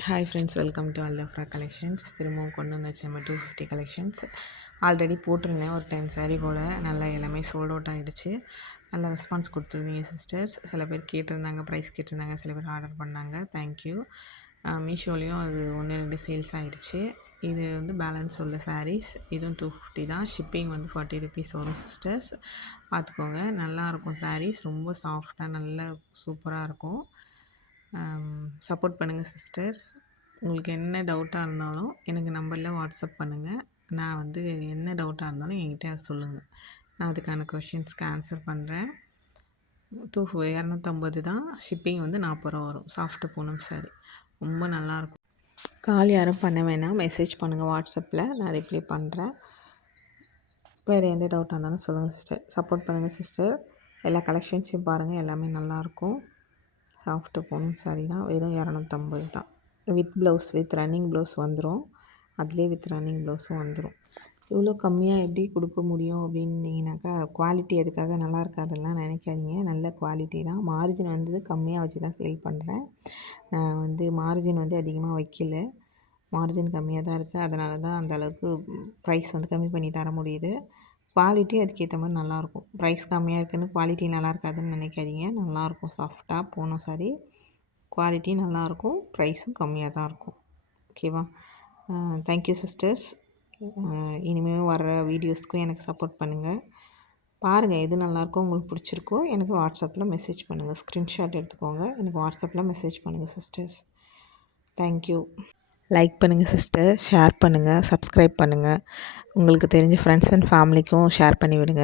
Hi friends, welcome to அல்லஃப்ரா collections. திரும்பவும் கொண்டு வந்தாச்சு நம்ம 250 கலெக்ஷன்ஸ். ஆல்ரெடி போட்டிருந்தேன் ஒரு 10 saree போல். நல்லா எல்லாமே சோல்ட் அவுட் ஆகிடுச்சு. நல்ல ரெஸ்பான்ஸ் கொடுத்துருந்தீங்க சிஸ்டர்ஸ். சில பேர் கேட்டிருந்தாங்க, ப்ரைஸ் கேட்டிருந்தாங்க, சில பேர் ஆர்டர் பண்ணாங்க. தேங்க்யூ. மீஷோலேயும் அது 1-2 சேல்ஸ் ஆகிடுச்சு. இது வந்து பேலன்ஸ் உள்ள sarees. இதுவும் 250 தான். ஷிப்பிங் வந்து 40 rupees வரும் சிஸ்டர்ஸ். பார்த்துக்கோங்க. நல்லாயிருக்கும் sarees. ரொம்ப சாஃப்டாக நல்லா சூப்பராக இருக்கும். சப்போர்ட் பண்ணுங்கள் சிஸ்டர்ஸ். உங்களுக்கு என்ன டவுட்டாக இருந்தாலும் எனக்கு நம்பரில் வாட்ஸ்அப் பண்ணுங்கள். நான் வந்து என்ன டவுட்டாக இருந்தாலும் என்கிட்ட சொல்லுங்கள். நான் அதுக்கான கொஷின்ஸ்க்கு ஆன்சர் பண்ணுறேன். 250 தான். ஷிப்பிங் வந்து 40 ரூபா வரும். சாஃப்ட் பூனம் சாரி ரொம்ப நல்லாயிருக்கும். கால் யாரும் பண்ண வேணாம், மெசேஜ் பண்ணுங்கள் வாட்ஸ்அப்பில், நான் ரிப்ளை பண்ணுறேன். வேறு எந்த டவுட்டாக இருந்தாலும் சொல்லுங்கள் சிஸ்டர். சப்போர்ட் பண்ணுங்கள் சிஸ்டர். எல்லா கலெக்ஷன்ஸையும் பாருங்கள், எல்லாமே நல்லாயிருக்கும். சாஃப்ட்டு பூனம் சாரி தான். வெறும் 250 தான். With blouse, with running blouse வந்துடும். அதிலே வித் ரன்னிங் ப்ளவுஸும் வந்துடும். இவ்வளோ கம்மியாக எப்படி கொடுக்க முடியும் அப்படின்னீங்கனாக்கா, குவாலிட்டி அதுக்காக நல்லா இருக்காதெல்லாம் நினைக்காதீங்க. நல்ல குவாலிட்டி தான். மார்ஜின் வந்து கம்மியாக வச்சு தான் சேல் பண்ணுறேன். நான் வந்து மார்ஜின் வந்து அதிகமாக வைக்கல. மார்ஜின் கம்மியாக தான் இருக்குது. அதனால தான் அந்த அளவுக்கு ப்ரைஸ் வந்து கம்மி பண்ணி தர முடியுது. குவாலிட்டி அதுக்கேற்ற மாதிரி நல்லாயிருக்கும். ப்ரைஸ் கம்மியாக இருக்குதுன்னு குவாலிட்டி நல்லா இருக்காதுன்னு நினைக்காதீங்க. நல்லாயிருக்கும். சாஃப்டாக போனோம் சாரி. குவாலிட்டி நல்லாயிருக்கும். ப்ரைஸும் கம்மியாக தான் இருக்கும். ஓகேவா? Thank you sisters. இனிமேல் வர்ற வீடியோஸ்க்கும் எனக்கு சப்போர்ட் பண்ணுங்கள். பாருங்கள், எது நல்லாயிருக்கோ உங்களுக்கு பிடிச்சிருக்கோ எனக்கு வாட்ஸ்அப்பில் மெசேஜ் பண்ணுங்கள். ஸ்க்ரீன்ஷாட் எடுத்துக்கோங்க, எனக்கு வாட்ஸ்அப்பில் மெசேஜ் பண்ணுங்கள் சிஸ்டர்ஸ். தேங்க்யூ. லைக் பண்ணுங்கள் சிஸ்டர், ஷேர் பண்ணுங்கள், சப்ஸ்கிரைப் பண்ணுங்கள். உங்களுக்கு தெரிஞ்ச ஃப்ரெண்ட்ஸ் அண்ட் ஃபேமிலிக்கும் ஷேர் பண்ணி விடுங்க.